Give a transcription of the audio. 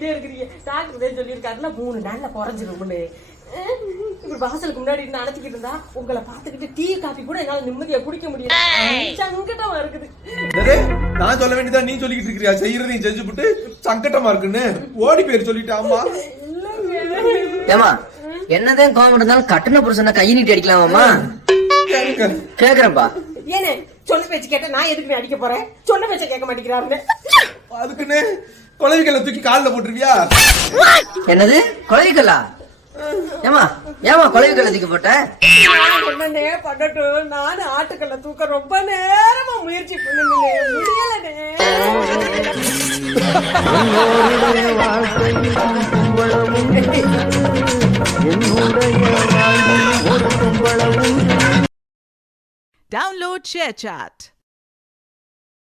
சொல்லிக்கிட்டே இருக்கிறீங்க. டாக்டர் சொல்லியிருக்காருன்னா 3 நாள்ல குறைஞ்சிரும்னு. இப்படி வாசலுக்கு முன்னாடி அணைச்சிக்கிட்டு இருந்தா உங்களை பாத்துக்கிட்டு டீ காபி கூட என்னால நிம்மதியா குடிக்க முடியல. சங்கடமா இருக்குது. நான் சொல்ல வேண்டியதா நீ சொல்லிக்கிட்டு இருக்கிறியா? செய்யறது நீ செஞ்சு போட்டு சங்கடமா இருக்குன்னு ஓடி பேர் சொல்லிட்டு. ஆமா ஏமா என்னதான் கோவம் இருந்தாலும் கட்டுன புருஷனை கை நீட்டி அடிக்கலாமாமா? கேக்குறப்பா. ஏனே சொன்ன பேச்சு கேட்ட நான் எதுக்கு அடிக்க போறேன்? சொன்ன பேச்ச கேட்க மாட்டேங்கிறாருன்னு அதுக்குன்னு குழவிக்கல்ல தூக்கி காலில் போட்டுருவியா? என்னது குழவிக்கல்லா? ஏமா ஏமா குழவிக்கல்ல தூக்கி போட்ட? என்னன்னே பண்ணட்டும், நானு ஆட்டுக்கல்ல தூக்க ரொம்ப நேரமா முயற்சி பண்ணனே, Download ShareChat.